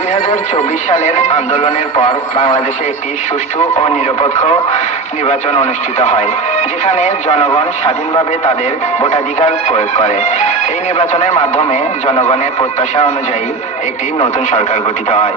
2024 সালের আন্দোলনের পর বাংলাদেশে একটি সুষ্ঠু ও নিরপেক্ষ নির্বাচন অনুষ্ঠিত হয়, যেখানে জনগণ স্বাধীনভাবে তাদের ভোটাধিকার প্রয়োগ করে। এই নির্বাচনের মাধ্যমে জনগণের প্রত্যাশা অনুযায়ী একটি নতুন সরকার গঠিত হয়।